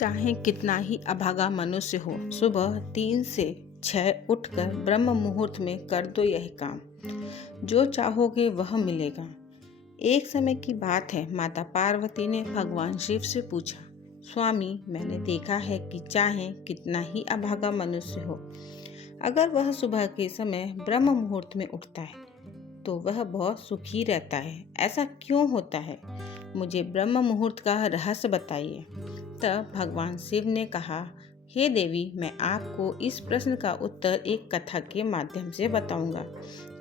चाहे कितना ही अभागा मनुष्य हो, सुबह 3 से 6 उठकर ब्रह्म मुहूर्त में कर दो यह काम। जो चाहोगे वह मिलेगा। एक समय की बात है, माता पार्वती ने भगवान शिव से पूछा, स्वामी, मैंने देखा है कि चाहे कितना ही अभागा मनुष्य हो, अगर वह सुबह के समय ब्रह्म मुहूर्त में उठता है तो वह बहुत सुखी रहता है। ऐसा क्यों होता है? मुझे ब्रह्म मुहूर्त का रहस्य बताइए। तब भगवान शिव ने कहा, हे देवी, मैं आपको इस प्रश्न का उत्तर एक कथा के माध्यम से बताऊंगा।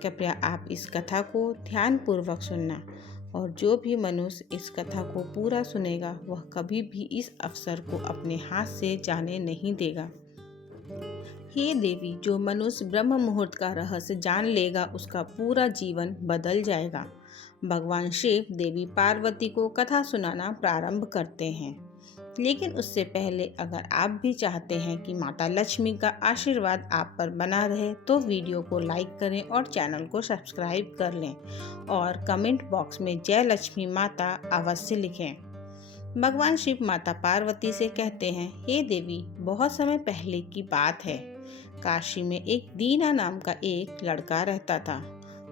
कृपया आप इस कथा को ध्यान पूर्वक सुनना, और जो भी मनुष्य इस कथा को पूरा सुनेगा वह कभी भी इस अवसर को अपने हाथ से जाने नहीं देगा। हे देवी, जो मनुष्य ब्रह्म मुहूर्त का रहस्य जान लेगा उसका पूरा जीवन बदल जाएगा। भगवान शिव देवी पार्वती को कथा सुनाना प्रारंभ करते हैं। लेकिन उससे पहले अगर आप भी चाहते हैं कि माता लक्ष्मी का आशीर्वाद आप पर बना रहे तो वीडियो को लाइक करें और चैनल को सब्सक्राइब कर लें, और कमेंट बॉक्स में जय लक्ष्मी माता अवश्य लिखें। भगवान शिव माता पार्वती से कहते हैं, हे देवी, बहुत समय पहले की बात है। काशी में एक दीना नाम का एक लड़का रहता था।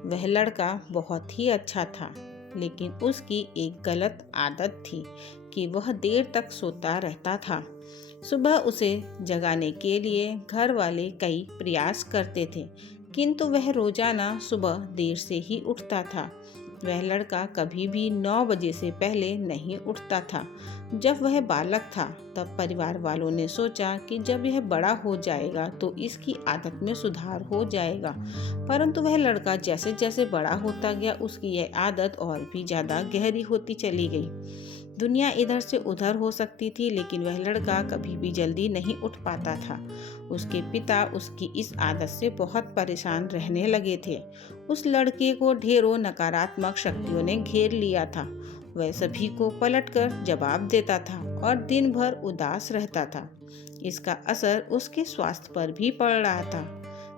वह लड़का बहुत ही अच्छा था, लेकिन उसकी एक गलत आदत थी कि वह देर तक सोता रहता था। सुबह उसे जगाने के लिए घर वाले कई प्रयास करते थे, किंतु वह रोजाना सुबह देर से ही उठता था। वह लड़का कभी भी 9 बजे से पहले नहीं उठता था। जब वह बालक था तब परिवार वालों ने सोचा कि जब यह बड़ा हो जाएगा तो इसकी आदत में सुधार हो जाएगा। परंतु वह लड़का जैसे जैसे बड़ा होता गया उसकी यह आदत और भी ज़्यादा गहरी होती चली गई। दुनिया इधर से उधर हो सकती थी, लेकिन वह लड़का कभी भी जल्दी नहीं उठ पाता था। उसके पिता उसकी इस आदत से बहुत परेशान रहने लगे थे। उस लड़के को ढेरों नकारात्मक शक्तियों ने घेर लिया था। वह सभी को पलटकर जवाब देता था और दिन भर उदास रहता था। इसका असर उसके स्वास्थ्य पर भी पड़ रहा था।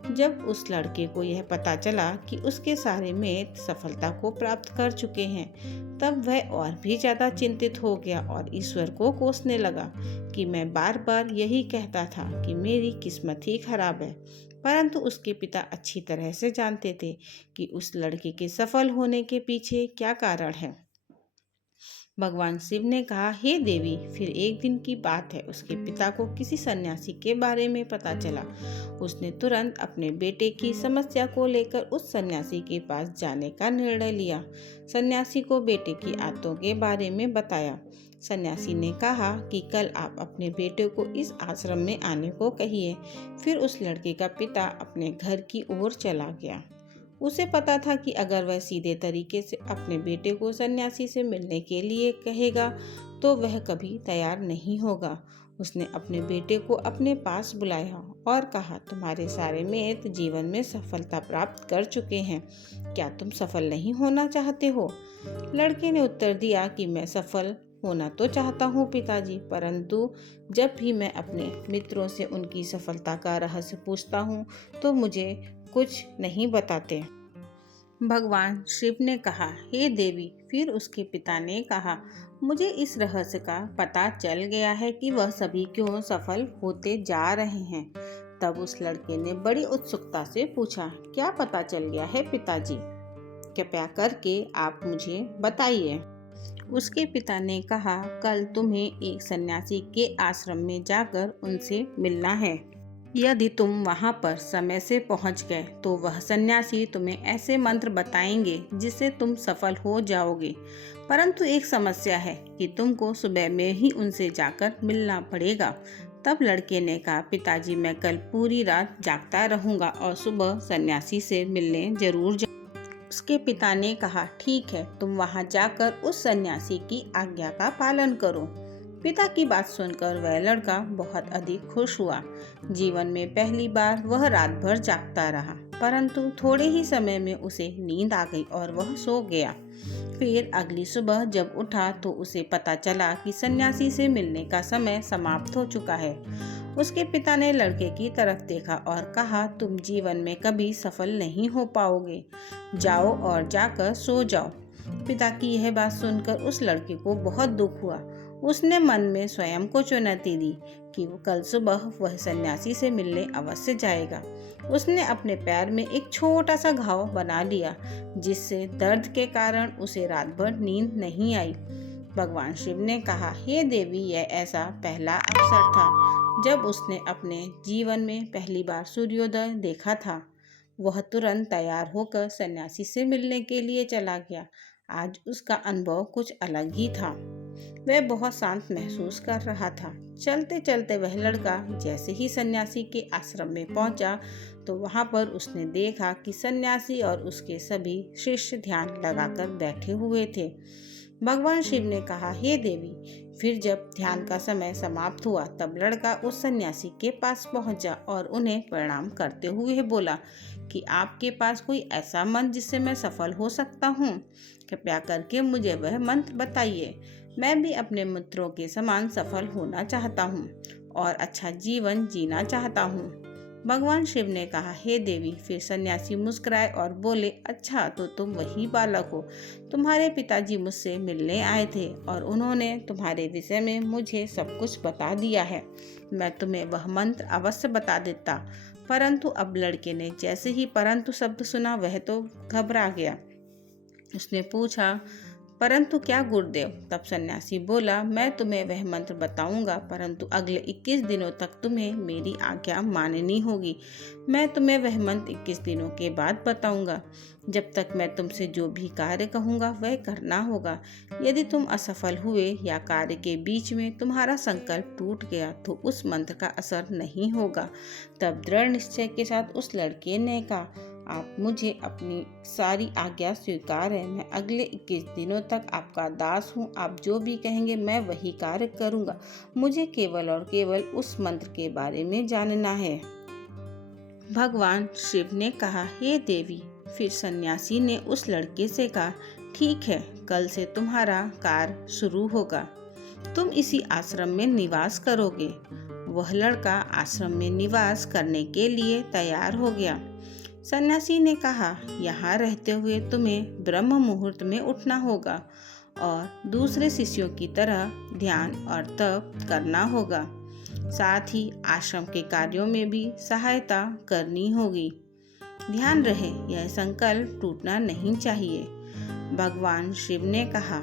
जब उस लड़के को यह पता चला कि उसके सारे मित्र सफलता को प्राप्त कर चुके हैं, तब वह और भी ज़्यादा चिंतित हो गया और ईश्वर को कोसने लगा कि मैं बार बार यही कहता था कि मेरी किस्मत ही खराब है। परंतु उसके पिता अच्छी तरह से जानते थे कि उस लड़के के सफल होने के पीछे क्या कारण है। भगवान शिव ने कहा, हे देवी, फिर एक दिन की बात है, उसके पिता को किसी सन्यासी के बारे में पता चला। उसने तुरंत अपने बेटे की समस्या को लेकर उस सन्यासी के पास जाने का निर्णय लिया। सन्यासी को बेटे की आदतों के बारे में बताया। सन्यासी ने कहा कि कल आप अपने बेटे को इस आश्रम में आने को कहिए। फिर उस लड़के का पिता अपने घर की ओर चला गया। उसे पता था कि अगर वह सीधे तरीके से अपने बेटे को सन्यासी से मिलने के लिए कहेगा तो वह कभी तैयार नहीं होगा। उसने अपने बेटे को अपने पास बुलाया और कहा, तुम्हारे सारे मित्र जीवन में सफलता प्राप्त कर चुके हैं, क्या तुम सफल नहीं होना चाहते हो? लड़के ने उत्तर दिया कि मैं सफल होना तो चाहता हूँ पिताजी, परंतु जब भी मैं अपने मित्रों से उनकी सफलता का रहस्य पूछता हूँ तो मुझे कुछ नहीं बताते। भगवान शिव ने कहा, हे देवी, फिर उसके पिता ने कहा, मुझे इस रहस्य का पता चल गया है कि वह सभी क्यों सफल होते जा रहे हैं। तब उस लड़के ने बड़ी उत्सुकता से पूछा, क्या पता चल गया है पिताजी? कृपया करके आप मुझे बताइए। उसके पिता ने कहा, कल तुम्हें एक सन्यासी के आश्रम में जाकर उनसे मिलना है। यदि तुम वहां पर समय से पहुंच गए तो वह सन्यासी तुम्हें ऐसे मंत्र बताएंगे जिससे तुम सफल हो जाओगे। परंतु एक समस्या है कि तुमको सुबह में ही उनसे जाकर मिलना पड़ेगा। तब लड़के ने कहा, पिताजी, मैं कल पूरी रात जागता रहूंगा और सुबह सन्यासी से मिलने जरूर जाऊंगा। उसके पिता ने कहा, ठीक है, तुम वहां जाकर उस सन्यासी की आज्ञा का पालन करो। पिता की बात सुनकर वह लड़का बहुत अधिक खुश हुआ। जीवन में पहली बार वह रात भर जागता रहा, परंतु थोड़े ही समय में उसे नींद आ गई और वह सो गया। फिर अगली सुबह जब उठा तो उसे पता चला कि सन्यासी से मिलने का समय समाप्त हो चुका है। उसके पिता ने लड़के की तरफ देखा और कहा, तुम जीवन में कभी सफल नहीं हो पाओगे, जाओ और जाकर सो जाओ। पिता की यह बात सुनकर उस लड़के को बहुत दुख हुआ। उसने मन में स्वयं को चुनौती दी कि वो कल सुबह वह सन्यासी से मिलने अवश्य जाएगा। उसने अपने पैर में एक छोटा सा घाव बना लिया, जिससे दर्द के कारण उसे रात भर नींद नहीं आई। भगवान शिव ने कहा, हे देवी, यह ऐसा पहला अवसर था जब उसने अपने जीवन में पहली बार सूर्योदय देखा था। वह तुरंत तैयार होकर सन्यासी से मिलने के लिए चला गया। आज उसका अनुभव कुछ अलग ही था। वह बहुत शांत महसूस कर रहा था। चलते चलते वह लड़का जैसे ही सन्यासी के आश्रम में पहुंचा तो वहां पर उसने देखा कि सन्यासी और उसके सभी शिष्य ध्यान लगाकर बैठे हुए थे। भगवान शिव ने कहा, हे देवी। फिर जब ध्यान का समय समाप्त हुआ तब लड़का उस सन्यासी के पास पहुंचा और उन्हें प्रणाम करते हुए बोला कि आपके पास कोई ऐसा मंत्र जिससे मैं सफल हो सकता हूँ? कृपया करके मुझे वह मंत्र बताइए। मैं भी अपने मित्रों के समान सफल होना चाहता हूँ और अच्छा जीवन जीना चाहता हूँ। भगवान शिव ने कहा, हे देवी। फिर सन्यासी मुस्कुराए और बोले, अच्छा, तो तुम वही बालक हो। तुम्हारे पिताजी मुझसे मिलने आए थे और उन्होंने तुम्हारे विषय में मुझे सब कुछ बता दिया है। मैं तुम्हें वह मंत्र अवश्य बता देता, परंतु अब लड़के ने जैसे ही परंतु शब्द सुना वह तो घबरा गया। उसने पूछा, परंतु क्या गुरुदेव? तब सन्यासी बोला, मैं तुम्हें वह मंत्र बताऊंगा, परंतु अगले 21 दिनों तक तुम्हें मेरी आज्ञा माननी होगी। मैं तुम्हें वह मंत्र 21 दिनों के बाद बताऊंगा। जब तक मैं तुमसे जो भी कार्य कहूंगा वह करना होगा। यदि तुम असफल हुए या कार्य के बीच में तुम्हारा संकल्प टूट गया तो उस मंत्र का असर नहीं होगा। तब दृढ़ निश्चय के साथ उस लड़के ने कहा, आप मुझे अपनी सारी आज्ञा स्वीकार है। मैं अगले 21 दिनों तक आपका दास हूँ। आप जो भी कहेंगे मैं वही कार्य करूँगा। मुझे केवल और केवल उस मंत्र के बारे में जानना है। भगवान शिव ने कहा, हे देवी। फिर सन्यासी ने उस लड़के से कहा, ठीक है, कल से तुम्हारा कार्य शुरू होगा। तुम इसी आश्रम में निवास करोगे। वह लड़का आश्रम में निवास करने के लिए तैयार हो गया। सन्यासी ने कहा, यहाँ रहते हुए तुम्हें ब्रह्म मुहूर्त में उठना होगा और दूसरे शिष्यों की तरह ध्यान और तप करना होगा। साथ ही आश्रम के कार्यों में भी सहायता करनी होगी। ध्यान रहे, यह संकल्प टूटना नहीं चाहिए। भगवान शिव ने कहा,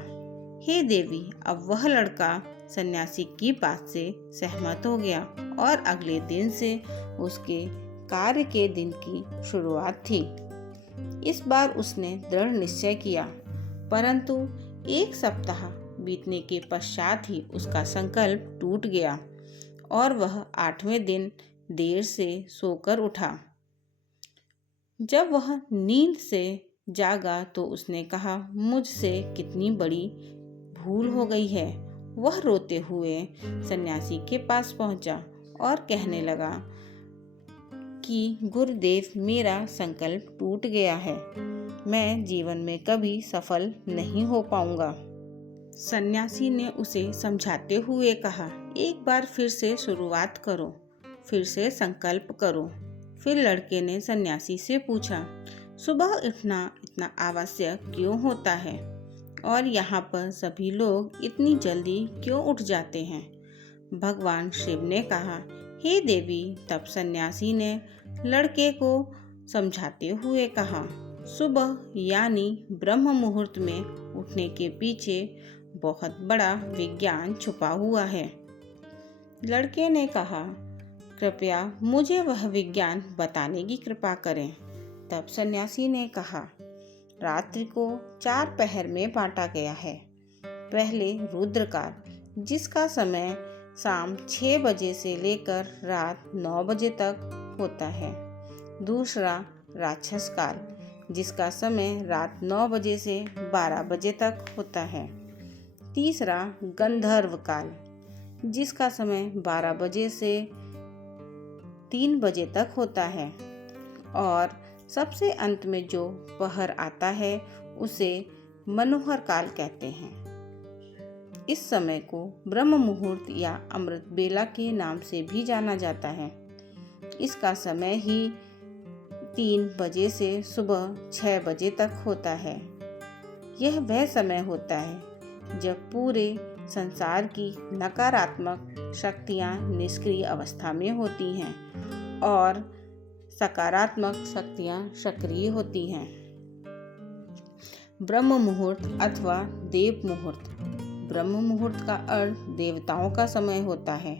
हे देवी। अब वह लड़का सन्यासी की बात से सहमत हो गया और अगले दिन से उसके कार्य के दिन की शुरुआत थी। इस बार उसने दृढ़ निश्चय किया, परंतु 1 सप्ताह बीतने के पश्चात ही उसका संकल्प टूट गया और वह 8वें दिन देर से सोकर उठा। जब वह नींद से जागा तो उसने कहा, मुझसे कितनी बड़ी भूल हो गई है। वह रोते हुए सन्यासी के पास पहुंचा और कहने लगा कि गुरुदेव, मेरा संकल्प टूट गया है। मैं जीवन में कभी सफल नहीं हो पाऊंगा। सन्यासी ने उसे समझाते हुए कहा, एक बार फिर से शुरुआत करो, फिर से संकल्प करो। फिर लड़के ने सन्यासी से पूछा, सुबह उठना इतना आवश्यक क्यों होता है और यहाँ पर सभी लोग इतनी जल्दी क्यों उठ जाते हैं? भगवान शिव ने कहा, हे देवी। तब सन्यासी ने लड़के को समझाते हुए कहा, सुबह यानी ब्रह्म मुहूर्त में उठने के पीछे बहुत बड़ा विज्ञान छुपा हुआ है। लड़के ने कहा, कृपया मुझे वह विज्ञान बताने की कृपा करें। तब सन्यासी ने कहा, रात्रि को 4 पहर में बांटा गया है। पहले रुद्रकाल, जिसका समय शाम 6 बजे से लेकर रात 9 बजे तक होता है। दूसरा राक्षस काल, जिसका समय रात 9 बजे से 12 बजे तक होता है। तीसरा गंधर्व काल, जिसका समय 12 बजे से 3 बजे तक होता है। और सबसे अंत में जो पहर आता है उसे मनोहर काल कहते हैं। इस समय को ब्रह्म मुहूर्त या अमृत बेला के नाम से भी जाना जाता है। इसका समय ही 3 बजे से सुबह 6 बजे तक होता है। यह वह समय होता है जब पूरे संसार की नकारात्मक शक्तियाँ निष्क्रिय अवस्था में होती हैं और सकारात्मक शक्तियाँ सक्रिय होती हैं। ब्रह्म मुहूर्त अथवा देव मुहूर्त। ब्रह्म मुहूर्त का अर्थ देवताओं का समय होता है।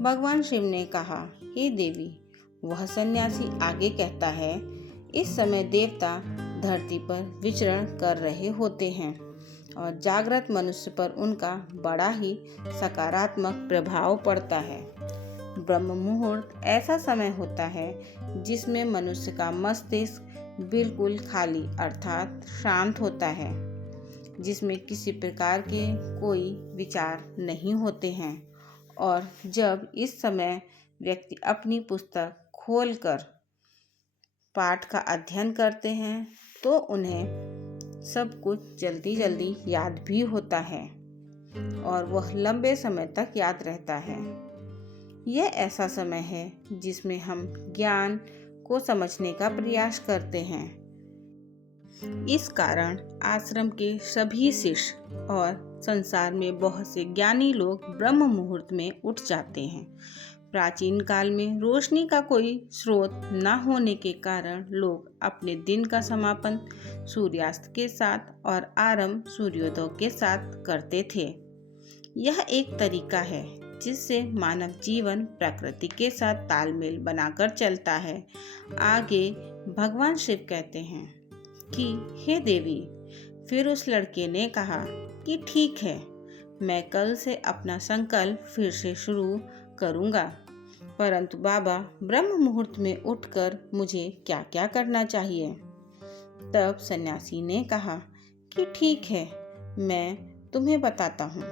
भगवान शिव ने कहा, हे देवी, वह सन्यासी आगे कहता है, इस समय देवता धरती पर विचरण कर रहे होते हैं और जागृत मनुष्य पर उनका बड़ा ही सकारात्मक प्रभाव पड़ता है। ब्रह्म मुहूर्त ऐसा समय होता है जिसमें मनुष्य का मस्तिष्क बिल्कुल खाली अर्थात शांत होता है, जिसमें किसी प्रकार के कोई विचार नहीं होते हैं और जब इस समय व्यक्ति अपनी पुस्तक खोलकर पाठ का अध्ययन करते हैं तो उन्हें सब कुछ जल्दी जल्दी याद भी होता है और वह लंबे समय तक याद रहता है। यह ऐसा समय है जिसमें हम ज्ञान को समझने का प्रयास करते हैं। इस कारण आश्रम के सभी शिष्य और संसार में बहुत से ज्ञानी लोग ब्रह्म मुहूर्त में उठ जाते हैं। प्राचीन काल में रोशनी का कोई स्रोत न होने के कारण लोग अपने दिन का समापन सूर्यास्त के साथ और आरंभ सूर्योदय के साथ करते थे। यह एक तरीका है जिससे मानव जीवन प्रकृति के साथ तालमेल बनाकर चलता है। आगे भगवान शिव कहते हैं कि हे देवी, फिर उस लड़के ने कहा कि ठीक है, मैं कल से अपना संकल्प फिर से शुरू करूँगा, परंतु बाबा, ब्रह्म मुहूर्त में उठकर मुझे क्या क्या करना चाहिए? तब सन्यासी ने कहा कि ठीक है, मैं तुम्हें बताता हूँ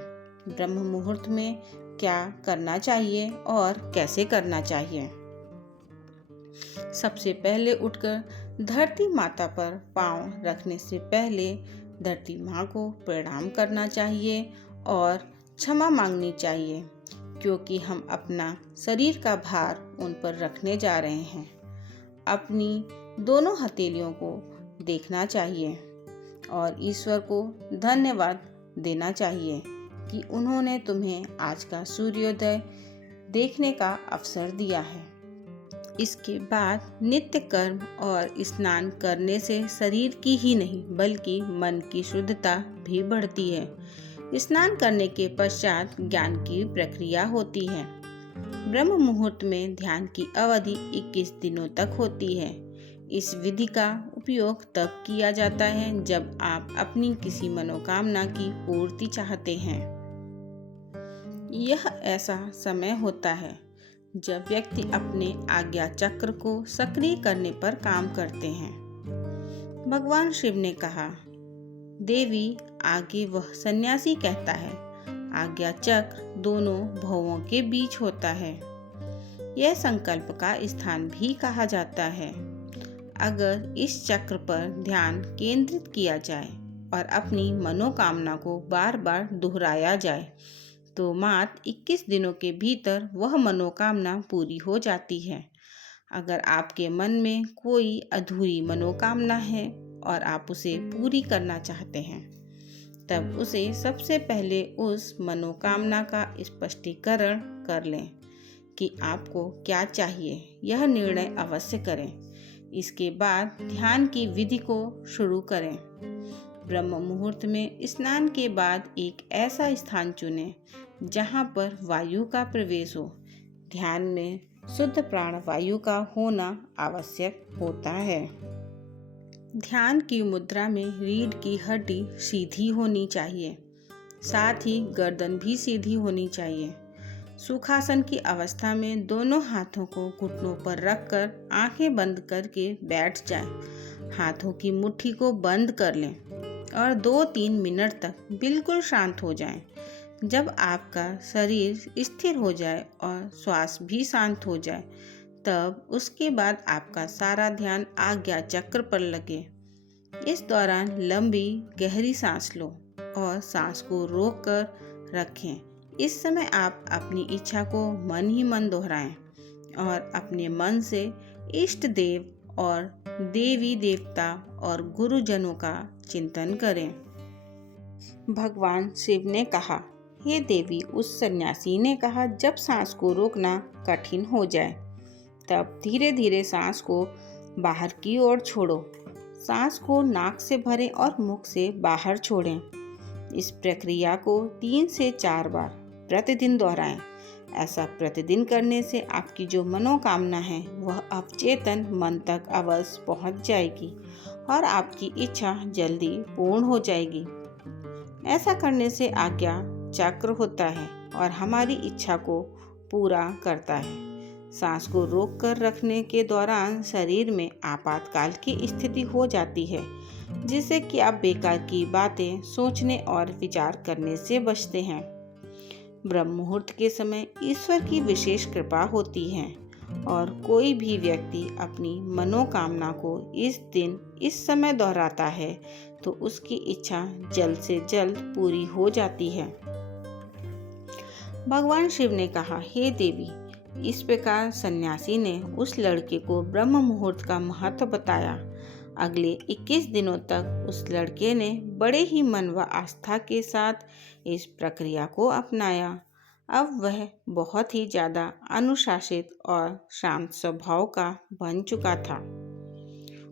ब्रह्म मुहूर्त में क्या करना चाहिए और कैसे करना चाहिए। सबसे पहले उठकर धरती माता पर पांव रखने से पहले धरती माँ को प्रणाम करना चाहिए और क्षमा मांगनी चाहिए, क्योंकि हम अपना शरीर का भार उन पर रखने जा रहे हैं। अपनी दोनों हथेलियों को देखना चाहिए और ईश्वर को धन्यवाद देना चाहिए कि उन्होंने तुम्हें आज का सूर्योदय देखने का अवसर दिया है। इसके बाद नित्य कर्म और स्नान करने से शरीर की ही नहीं बल्कि मन की शुद्धता भी बढ़ती है। स्नान करने के पश्चात ज्ञान की प्रक्रिया होती है। ब्रह्म मुहूर्त में ध्यान की अवधि 21 दिनों तक होती है। इस विधि का उपयोग तब किया जाता है जब आप अपनी किसी मनोकामना की पूर्ति चाहते हैं। यह ऐसा समय होता है जब व्यक्ति अपने आज्ञा चक्र को सक्रिय करने पर काम करते हैं। भगवान शिव ने कहा, देवी, आगे वह सन्यासी कहता है, आज्ञा चक्र दोनों भवों के बीच होता है। यह संकल्प का स्थान भी कहा जाता है। अगर इस चक्र पर ध्यान केंद्रित किया जाए और अपनी मनोकामना को बार बार दोहराया जाए तो मात्र 21 दिनों के भीतर वह मनोकामना पूरी हो जाती है। अगर आपके मन में कोई अधूरी मनोकामना है और आप उसे पूरी करना चाहते हैं, तब उसे सबसे पहले उस मनोकामना का स्पष्टीकरण कर लें कि आपको क्या चाहिए। यह निर्णय अवश्य करें। इसके बाद ध्यान की विधि को शुरू करें। ब्रह्म मुहूर्त में स्नान के बाद एक ऐसा स्थान चुनें जहाँ पर वायु का प्रवेश हो। ध्यान में शुद्ध प्राण वायु का होना आवश्यक होता है। ध्यान की मुद्रा में रीढ़ की हड्डी सीधी होनी चाहिए, साथ ही गर्दन भी सीधी होनी चाहिए। सुखासन की अवस्था में दोनों हाथों को घुटनों पर रखकर आंखें बंद करके बैठ जाएं। हाथों की मुट्ठी को बंद कर लें और 2-3 मिनट तक बिल्कुल शांत हो जाएं। जब आपका शरीर स्थिर हो जाए और श्वास भी शांत हो जाए, तब उसके बाद आपका सारा ध्यान आज्ञा चक्र पर लगे। इस दौरान लंबी गहरी सांस लो और सांस को रोक कर रखें। इस समय आप अपनी इच्छा को मन ही मन दोहराएं और अपने मन से इष्ट देव और देवी देवता और गुरुजनों का चिंतन करें। भगवान शिव ने कहा, हे देवी, उस सन्यासी ने कहा, जब सांस को रोकना कठिन हो जाए तब धीरे धीरे सांस को बाहर की ओर छोड़ो। सांस को नाक से भरें और मुख से बाहर छोड़ें। इस प्रक्रिया को 3 से 4 बार प्रतिदिन दोहराएं। ऐसा प्रतिदिन करने से आपकी जो मनोकामना है वह अवचेतन मन तक अवश्य पहुंच जाएगी और आपकी इच्छा जल्दी पूर्ण हो जाएगी। ऐसा करने से आज्ञा चक्र होता है और हमारी इच्छा को पूरा करता है। सांस को रोक कर रखने के दौरान शरीर में आपातकाल की स्थिति हो जाती है, जिससे कि आप बेकार की बातें सोचने और विचार करने से बचते हैं। ब्रह्म मुहूर्त के समय ईश्वर की विशेष कृपा होती है और कोई भी व्यक्ति अपनी मनोकामना को इस दिन इस समय दोहराता है तो उसकी इच्छा जल्द से जल्द पूरी हो जाती है। भगवान शिव ने कहा, हे देवी, इस प्रकार सन्यासी ने उस लड़के को ब्रह्म मुहूर्त का महत्व बताया। अगले 21 दिनों तक उस लड़के ने बड़े ही मन व आस्था के साथ इस प्रक्रिया को अपनाया। अब वह बहुत ही ज़्यादा अनुशासित और शांत स्वभाव का बन चुका था।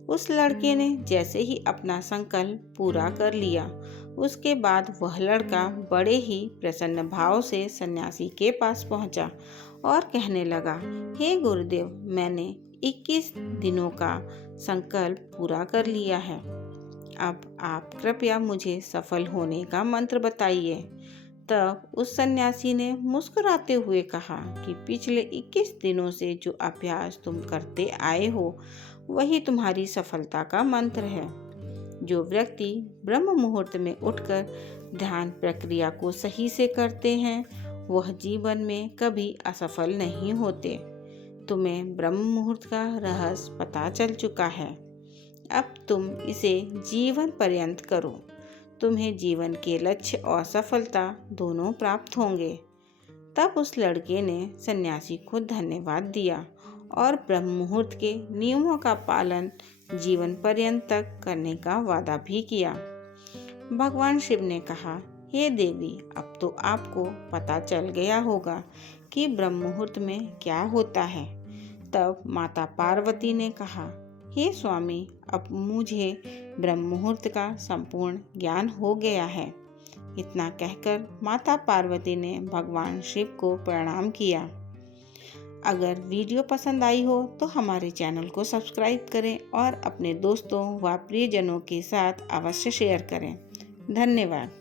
उस लड़के ने जैसे ही अपना संकल्प पूरा कर लिया, उसके बाद वह लड़का बड़े ही प्रसन्न भाव से सन्यासी के पास पहुंचा और कहने लगा, हे गुरुदेव, मैंने 21 दिनों का संकल्प पूरा कर लिया है। अब आप कृपया मुझे सफल होने का मंत्र बताइए। तब उस सन्यासी ने मुस्कुराते हुए कहा कि पिछले 21 दिनों से जो अभ्यास तुम करते आए हो वही तुम्हारी सफलता का मंत्र है। जो व्यक्ति ब्रह्म मुहूर्त में उठकर ध्यान प्रक्रिया को सही से करते हैं वह जीवन में कभी असफल नहीं होते। तुम्हें ब्रह्म मुहूर्त का रहस्य पता चल चुका है। अब तुम इसे जीवन पर्यंत करो। तुम्हें जीवन के लक्ष्य और सफलता दोनों प्राप्त होंगे। तब उस लड़के ने सन्यासी को धन्यवाद दिया और ब्रह्म मुहूर्त के नियमों का पालन जीवन पर्यंत तक करने का वादा भी किया। भगवान शिव ने कहा, हे देवी, अब तो आपको पता चल गया होगा कि ब्रह्म मुहूर्त में क्या होता है। तब माता पार्वती ने कहा, हे स्वामी, अब मुझे ब्रह्म मुहूर्त का संपूर्ण ज्ञान हो गया है। इतना कहकर माता पार्वती ने भगवान शिव को प्रणाम किया। अगर वीडियो पसंद आई हो तो हमारे चैनल को सब्सक्राइब करें और अपने दोस्तों व प्रियजनों के साथ अवश्य शेयर करें। धन्यवाद।